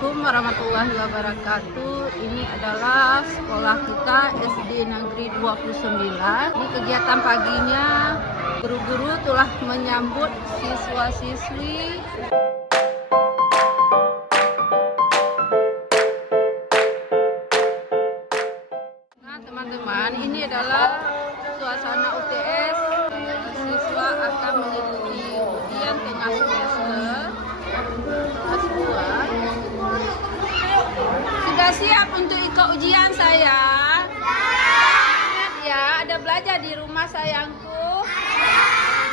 Assalamualaikum warahmatullahi wabarakatuh. Ini adalah sekolah kita SD Negeri 29. Ini kegiatan paginya, guru-guru telah menyambut siswa-siswi. Nah teman-teman, ini adalah suasana UTS. Siswa akan mengikuti ujian tengah semester kelas 2. Sudah siap untuk ikut ujian saya? Ingat ya, ada belajar di rumah sayangku.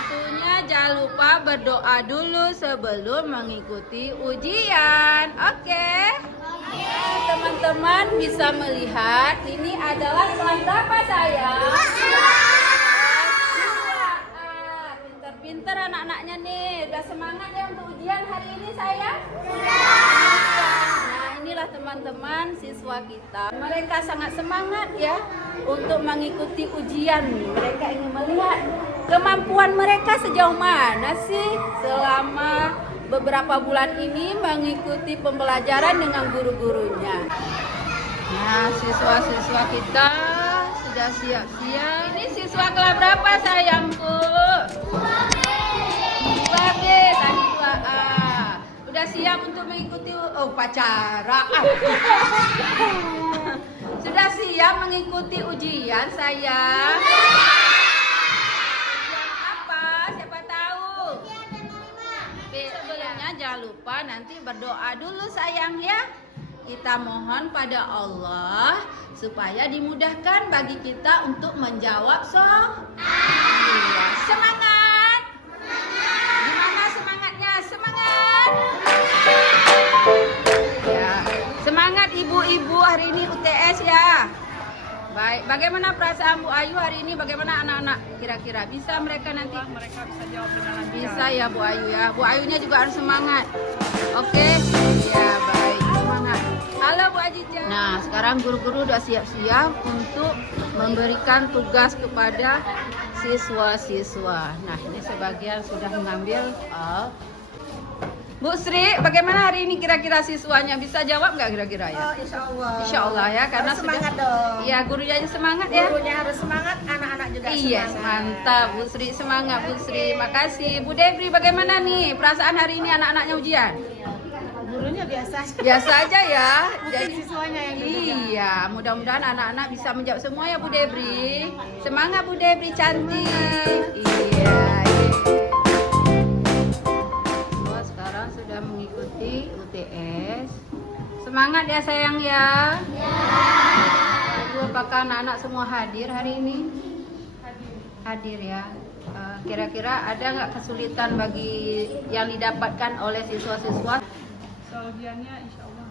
Tentunya jangan lupa berdoa dulu sebelum mengikuti ujian. Oke? Teman-teman bisa melihat ini adalah kelas berapa saya? Pinter anak-anaknya nih. Udah semangat ya untuk ujian hari ini saya? Nah inilah teman-teman siswa kita. Mereka sangat semangat ya untuk mengikuti ujian. Mereka ingin melihat kemampuan mereka sejauh mana sih selama beberapa bulan ini mengikuti pembelajaran dengan guru-gurunya. Nah siswa-siswa kita sudah siap-siap. Ini siswa kelas berapa sayangku? 2B, tadi 2A. Udah siap untuk mengikuti upacara? Sudah siap mengikuti ujian sayang? Ujian apa? Siapa tahu? Oke, sebelumnya jangan lupa nanti berdoa dulu sayang ya. Kita mohon pada Allah supaya dimudahkan bagi kita untuk menjawab soal. Semangat! Gimana semangatnya? Semangat! Ya, semangat ibu-ibu hari ini UTS ya. Baik, bagaimana perasaan Bu Ayu hari ini? Bagaimana anak-anak kira-kira? Bisa mereka nanti? Mereka bisa jawab dengan lancar. Bisa ya Bu Ayu ya. Bu Ayunya juga harus semangat. Oke? Ya, baik. Semangat. Halo Bu Ajija. Nah, sekarang guru-guru udah siap-siap untuk memberikan tugas kepada siswa-siswa. Nah, ini sebagian sudah mengambil. Bu Sri, bagaimana hari ini kira-kira siswanya? Bisa jawab nggak kira-kira ya? Insya Allah. Insya Allah ya, karena harus semangat dong. Iya, gurunya aja semangat ya. Gurunya harus semangat, anak-anak juga Iya, semangat. mantap Bu Sri, semangat Bu Sri. Makasih. Bu Debri, bagaimana nih perasaan hari ini anak-anaknya ujian? Gurunya biasa. Biasa aja ya. Mungkin siswanya yang iya, mudah-mudahan anak-anak bisa menjawab semua ya Bu Debri. Semangat Bu Debri, cantik. Iya. Oh, sekarang sudah mengikuti UTS. Semangat ya sayang ya. Lalu apakah anak-anak semua hadir hari ini? Hadir ya. Kira-kira ada nggak kesulitan bagi yang didapatkan oleh siswa-siswa? Ujiannya insya Allah.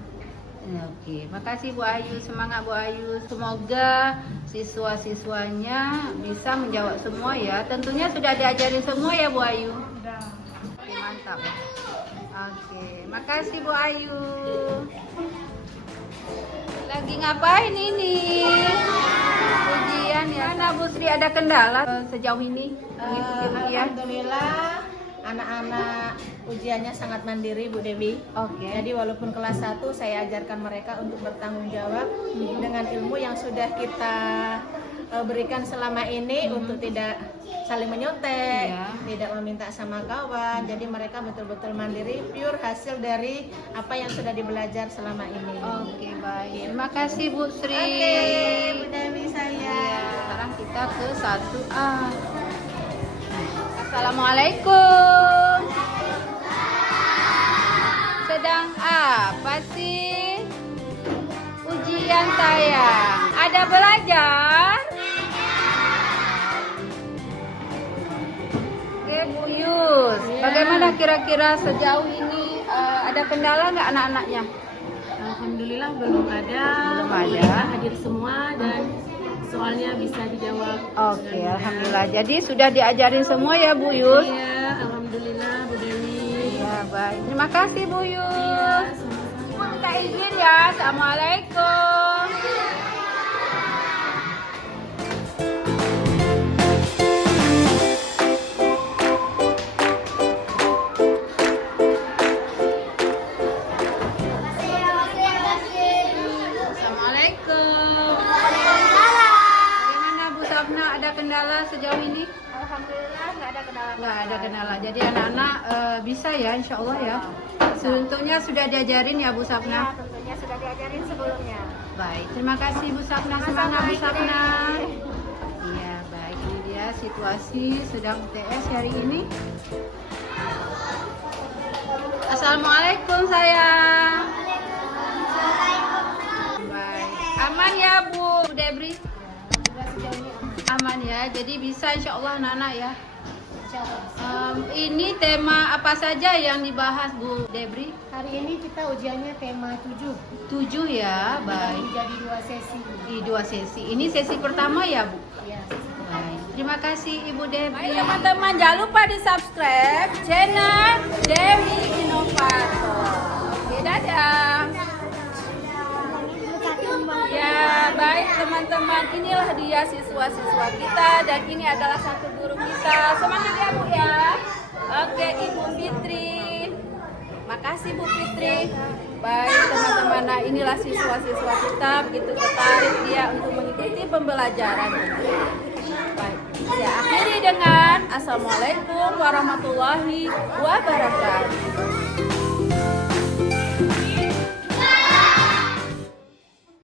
Oke, makasih Bu Ayu, semangat Bu Ayu. Semoga siswa-siswanya bisa menjawab semua ya. Tentunya sudah diajarin semua ya Bu Ayu. Sudah. Oke, mantap. Oke, makasih Bu Ayu. Lagi ngapain ini? Ujian ya. Nah, Bu Sri ada kendala sejauh ini mengikuti ujian? Alhamdulillah anak-anak ujiannya sangat mandiri Bu Dewi. Oke. Jadi walaupun kelas 1 saya ajarkan mereka untuk bertanggung jawab dengan ilmu yang sudah kita berikan selama ini untuk tidak saling menyontek, Iya. tidak meminta sama kawan. Jadi mereka betul-betul mandiri, pure hasil dari apa yang sudah dibelajar selama ini. Oke, baik. Terima kasih Bu Sri. Oke, Bu Dewi saya. Iya, sekarang kita ke 1A. Assalamualaikum. Sedang apa sih? Ujian saya. Ada belajar? Oke, Bu Yus. Bagaimana kira-kira sejauh ini ada kendala nggak anak-anaknya? Alhamdulillah belum ada. Belum ada. Mereka hadir semua dan soalnya bisa dijawab. Oke, alhamdulillah. Jadi sudah diajarin semua ya Bu Yus? Iya, alhamdulillah Bu Dewi. Ya, baik. Terima kasih Bu Yus. Iya, sama-sama. Minta izin ya. Assalamualaikum. kendala sejauh ini? Alhamdulillah nggak ada kendala. Nggak ada kendala. Jadi anak-anak bisa ya, insya Allah ya. Tentunya sudah diajarin ya Bu Ya, Sapna. tentunya sudah diajarin sebelumnya. Baik, terima kasih Bu Sapna. Semangat Bu Sapna. Iya, baik. Ini dia situasi sedang UTS hari ini. Assalamualaikum sayang. Baik. Aman ya Bu Debri? Aman ya. Jadi bisa insya Allah anak-anak ya. Ini tema apa saja yang dibahas Bu Debri? Hari ini kita ujiannya tema 7. 7 ya, baik. Jadi 2 sesi. Di 2 sesi. Ini sesi pertama ya Bu? Ya. Baik. Terima kasih Ibu Dewi. Baik teman-teman, jangan lupa di subscribe channel Dewi Inovator. Oke, dadah. Ya, baik teman-teman, inilah dia siswa-siswa kita dan ini adalah satu guru kita. Semangat ya Bu ya. Oke, Ibu Fitri. Makasih Bu Fitri. Baik teman-teman, nah inilah siswa-siswa kita begitu tertarik dia untuk mengikuti pembelajaran ini. Baik, saya akhiri dengan Assalamualaikum warahmatullahi wabarakatuh.